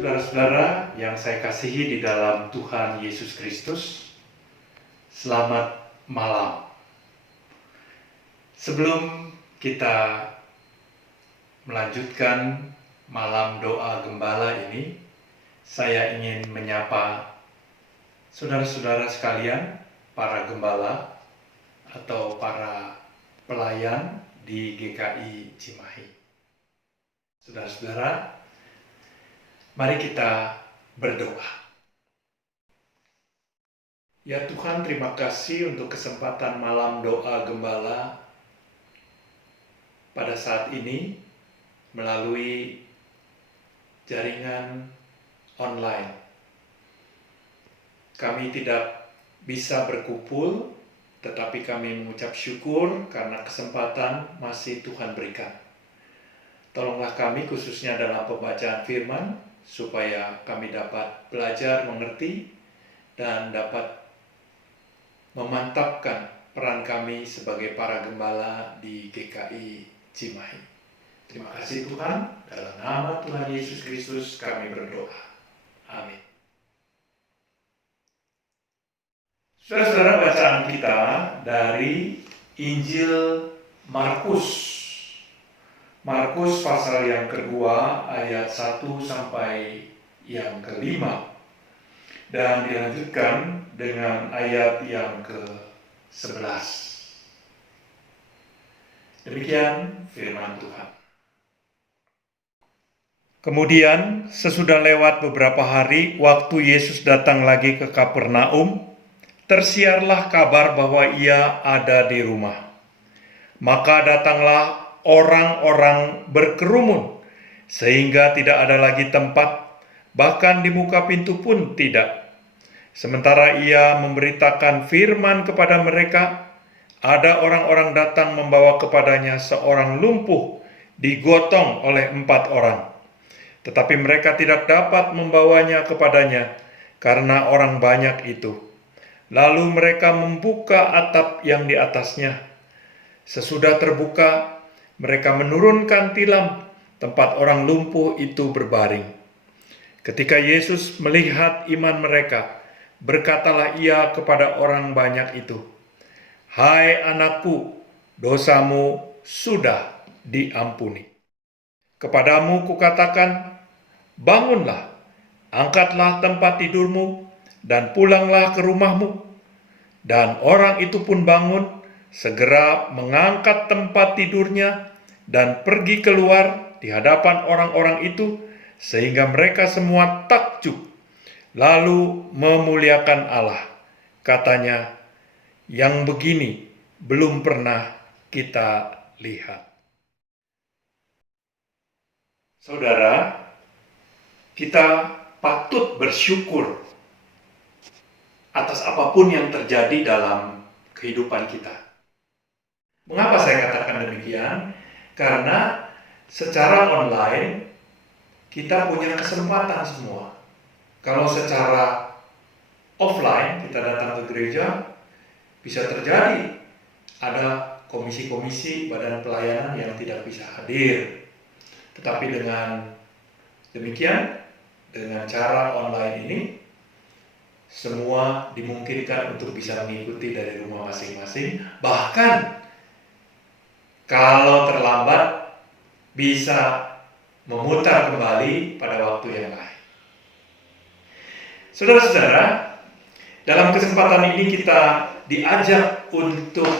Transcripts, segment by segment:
Saudara-saudara yang saya kasihi di dalam Tuhan Yesus Kristus, selamat malam. Sebelum kita melanjutkan malam doa gembala ini, saya ingin menyapa saudara-saudara sekalian, para gembala atau para pelayan di GKI Cimahi. Saudara-saudara, mari kita berdoa. Ya Tuhan, terima kasih untuk kesempatan malam doa gembala pada saat ini melalui jaringan online. Kami tidak bisa berkumpul, tetapi kami mengucap syukur karena kesempatan masih Tuhan berikan. Tolonglah kami khususnya dalam pembacaan firman, supaya kami dapat belajar mengerti dan dapat memantapkan peran kami sebagai para gembala di GKI Cimahi. Terima kasih Tuhan, dalam nama Tuhan Yesus Kristus kami berdoa. Amin. Saudara-saudara, bacaan kita dari Injil Markus. Markus pasal yang kedua ayat 1 sampai yang kelima, dan dilanjutkan dengan ayat yang ke-11. Demikian firman Tuhan. Kemudian sesudah lewat beberapa hari, waktu Yesus datang lagi ke Kapernaum, tersiarlah kabar bahwa ia ada di rumah. Maka datanglah orang-orang berkerumun, sehingga tidak ada lagi tempat, bahkan di muka pintu pun tidak. Sementara ia memberitakan firman kepada mereka, ada orang-orang datang membawa kepadanya seorang lumpuh digotong oleh 4 orang. Tetapi mereka tidak dapat membawanya kepadanya karena orang banyak itu. Lalu mereka membuka atap yang di atasnya. Sesudah terbuka, mereka menurunkan tilam tempat orang lumpuh itu berbaring. Ketika Yesus melihat iman mereka, berkatalah ia kepada orang banyak itu, "Hai anakku, dosamu sudah diampuni. Kepadamu kukatakan, bangunlah, angkatlah tempat tidurmu, dan pulanglah ke rumahmu." Dan orang itu pun bangun, segera mengangkat tempat tidurnya, dan pergi keluar di hadapan orang-orang itu, sehingga mereka semua takjub, lalu memuliakan Allah. Katanya, yang begini belum pernah kita lihat. Saudara, kita patut bersyukur atas apapun yang terjadi dalam kehidupan kita. Mengapa saya katakan demikian? Karena secara online kita punya kesempatan semua. Kalau secara offline kita datang ke gereja, bisa terjadi ada komisi-komisi badan pelayanan yang tidak bisa hadir. Tetapi dengan demikian, dengan cara online ini, semua dimungkinkan untuk bisa mengikuti dari rumah masing-masing. Bahkan kalau terlambat, bisa memutar kembali pada waktu yang lain. Saudara-saudara, dalam kesempatan ini kita diajak untuk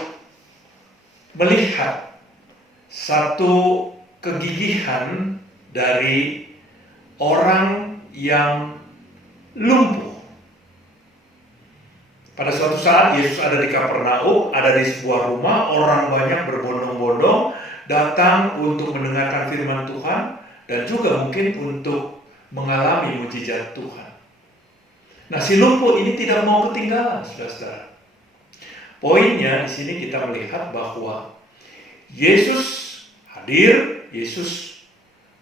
melihat satu kegigihan dari orang yang lumpuh. Pada suatu saat Yesus ada di Kapernaum, ada di sebuah rumah, orang banyak berbondong-bondong datang untuk mendengarkan firman Tuhan dan juga mungkin untuk mengalami mujizat Tuhan. Nah, si lumpuh ini tidak mau ketinggalan, saudara-saudara. Poinnya di sini kita melihat bahwa Yesus hadir, Yesus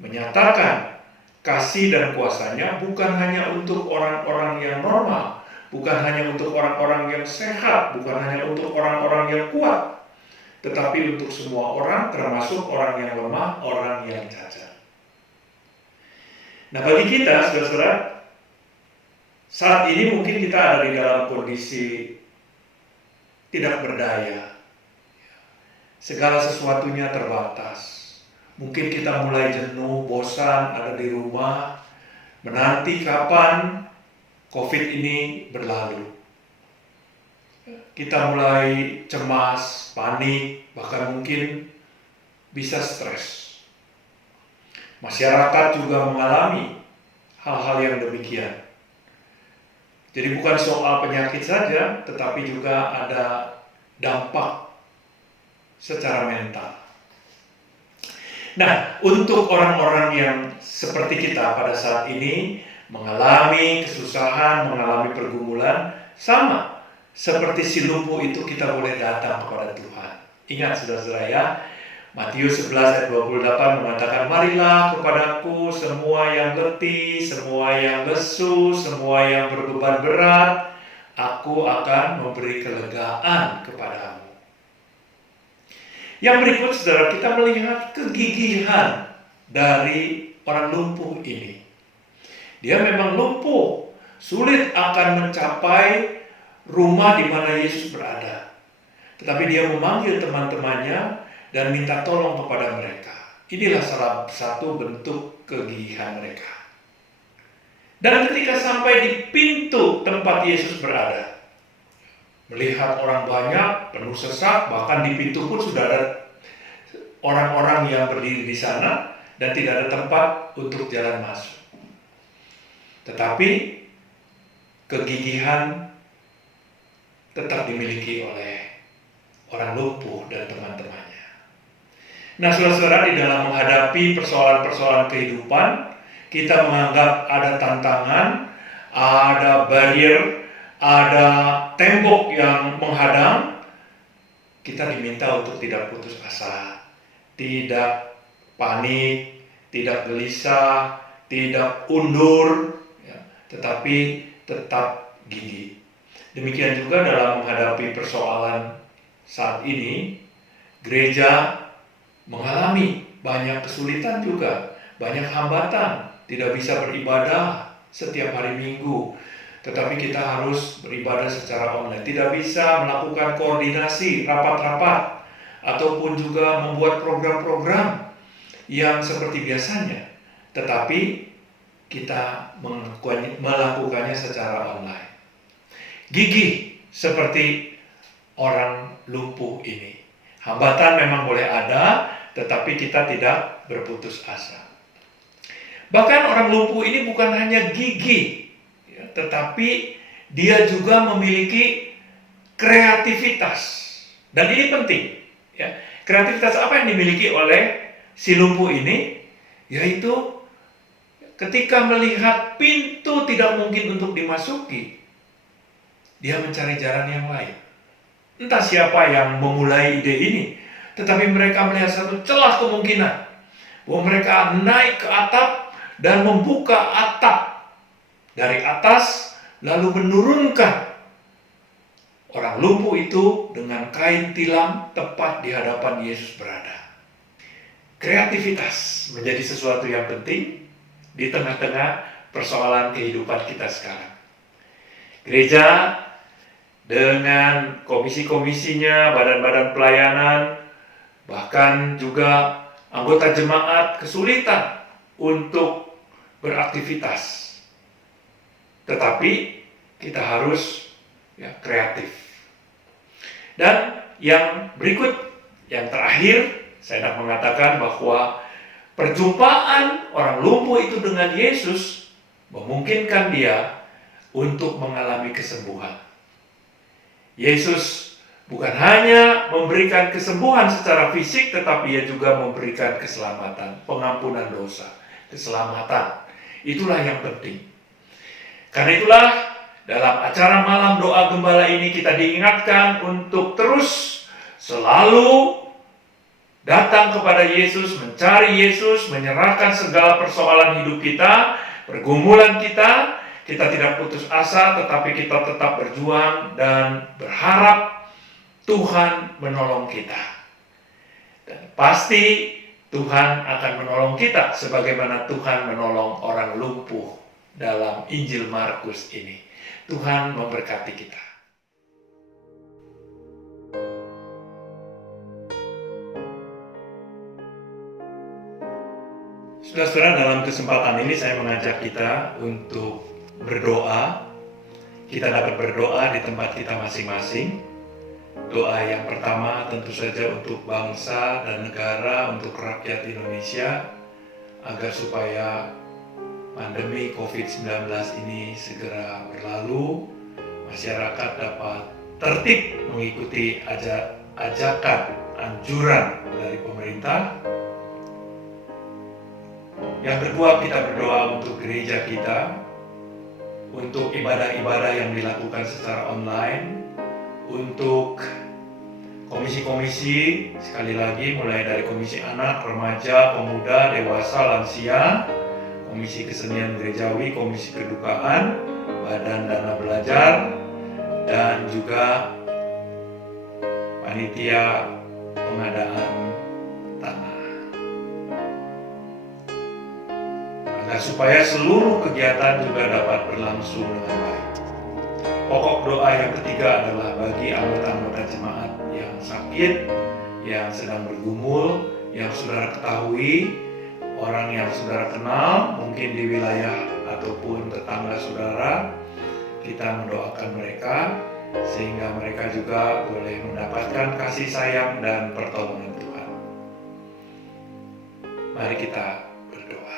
menyatakan kasih dan kuasanya bukan hanya untuk orang-orang yang normal, bukan hanya untuk orang-orang yang sehat, bukan hanya untuk orang-orang yang kuat, tetapi untuk semua orang, termasuk orang yang lemah, orang yang cacat. Nah, bagi kita, saudara-saudara, saat ini mungkin kita ada di dalam kondisi tidak berdaya. Segala sesuatunya terbatas. Mungkin kita mulai jenuh, bosan, ada di rumah, menanti kapan COVID ini berlalu. Kita mulai cemas, panik, bahkan mungkin bisa stres. Masyarakat juga mengalami hal-hal yang demikian. Jadi bukan soal penyakit saja, tetapi juga ada dampak secara mental. Nah, untuk orang-orang yang seperti kita pada saat ini mengalami kesusahan, mengalami pergumulan, sama seperti si lumpuh itu kita boleh datang kepada Tuhan. Ingat saudara-saudara ya, Matius 11 ayat 28 mengatakan, marilah kepadaku semua yang letih, semua yang lesu, semua yang berbeban berat, aku akan memberi kelegaan kepadamu. Yang berikut, saudara, kita melihat kegigihan dari orang lumpuh ini. Dia memang lumpuh, sulit akan mencapai rumah di mana Yesus berada. Tetapi dia memanggil teman-temannya dan minta tolong kepada mereka. Inilah salah satu bentuk kegigihan mereka. Dan ketika sampai di pintu tempat Yesus berada, melihat orang banyak, penuh sesak, bahkan di pintu pun sudah ada orang-orang yang berdiri di sana dan tidak ada tempat untuk jalan masuk. Tetapi kegigihan tetap dimiliki oleh orang lumpuh dan teman-temannya. Nah, saudara-saudara, di dalam menghadapi persoalan-persoalan kehidupan, kita menganggap ada tantangan, ada barrier, ada tembok yang menghadang. Kita diminta untuk tidak putus asa, tidak panik, tidak gelisah, tidak undur, ya, tetapi tetap gigih. Demikian juga dalam menghadapi persoalan saat ini, gereja mengalami banyak kesulitan juga, banyak hambatan, tidak bisa beribadah setiap hari Minggu. Tetapi kita harus beribadah secara online. Tidak bisa melakukan koordinasi, rapat-rapat, ataupun juga membuat program-program yang seperti biasanya. Tetapi kita melakukannya secara online. Gigih seperti orang lumpuh ini. Hambatan memang boleh ada, tetapi kita tidak berputus asa. Bahkan orang lumpuh ini bukan hanya gigih, tetapi dia juga memiliki kreativitas. Dan ini penting, ya. Kreativitas apa yang dimiliki oleh si lumpuh ini? Yaitu ketika melihat pintu tidak mungkin untuk dimasuki, dia mencari jalan yang lain. Entah siapa yang memulai ide ini, tetapi mereka melihat satu celah kemungkinan bahwa mereka naik ke atap dan membuka atap dari atas, lalu menurunkan orang lumpuh itu dengan kain tilam tepat di hadapan Yesus berada. Kreativitas menjadi sesuatu yang penting di tengah-tengah persoalan kehidupan kita sekarang. Gereja dengan komisi-komisinya, badan-badan pelayanan, bahkan juga anggota jemaat kesulitan untuk beraktivitas. Tetapi kita harus kreatif. Dan yang berikut, yang terakhir, saya nak mengatakan bahwa perjumpaan orang lumpuh itu dengan Yesus memungkinkan dia untuk mengalami kesembuhan. Yesus bukan hanya memberikan kesembuhan secara fisik, tetapi ia juga memberikan keselamatan, pengampunan dosa, keselamatan. Itulah yang penting. Karena itulah dalam acara malam doa gembala ini kita diingatkan untuk terus selalu datang kepada Yesus, mencari Yesus, menyerahkan segala persoalan hidup kita, pergumulan kita. Kita tidak putus asa, tetapi kita tetap berjuang dan berharap Tuhan menolong kita. Dan pasti Tuhan akan menolong kita sebagaimana Tuhan menolong orang lumpuh dalam Injil Markus ini. Tuhan memberkati kita. Saudara-saudara, dalam kesempatan ini saya mengajak kita untuk berdoa. Kita dapat berdoa di tempat kita masing-masing. Doa yang pertama tentu saja untuk bangsa dan negara, untuk rakyat Indonesia, agar supaya pandemi COVID-19 ini segera berlalu, masyarakat dapat tertib mengikuti ajakan, anjuran dari pemerintah. Yang kedua, kita berdoa untuk gereja kita, untuk ibadah-ibadah yang dilakukan secara online, untuk komisi-komisi, sekali lagi mulai dari komisi anak, remaja, pemuda, dewasa, lansia, komisi kesenian gerejawi, komisi kedukaan, badan dana belajar, dan juga panitia pengadaan tanah. Agar supaya seluruh kegiatan juga dapat berlangsung dengan baik. Pokok doa yang ketiga adalah bagi anggota-anggota jemaat yang sakit, yang sedang bergumul, yang saudara ketahui, orang yang saudara kenal, mungkin di wilayah ataupun tetangga saudara, kita mendoakan mereka, sehingga mereka juga boleh mendapatkan kasih sayang dan pertolongan Tuhan. Mari kita berdoa.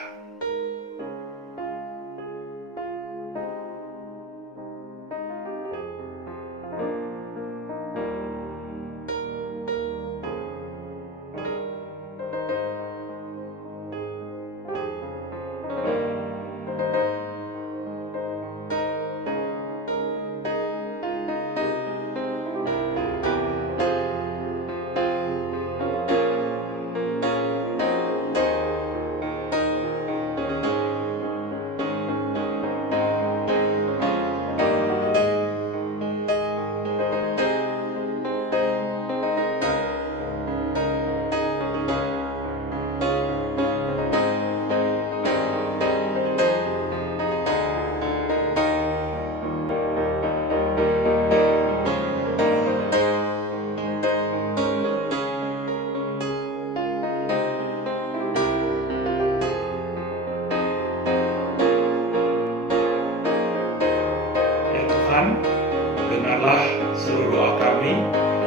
Dengarlah seluruh doa kami.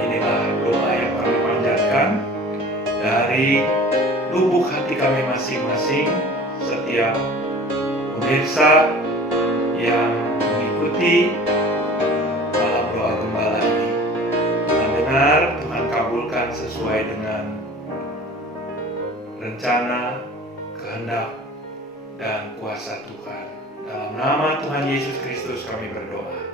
Inilah doa yang kami panjatkan dari lubuk hati kami masing-masing, setiap pemirsa yang mengikuti malam doa gembala ini. Tuhan dengar, Tuhan kabulkan sesuai dengan rencana, kehendak, dan kuasa Tuhan. Dalam nama Tuhan Yesus Kristus kami berdoa.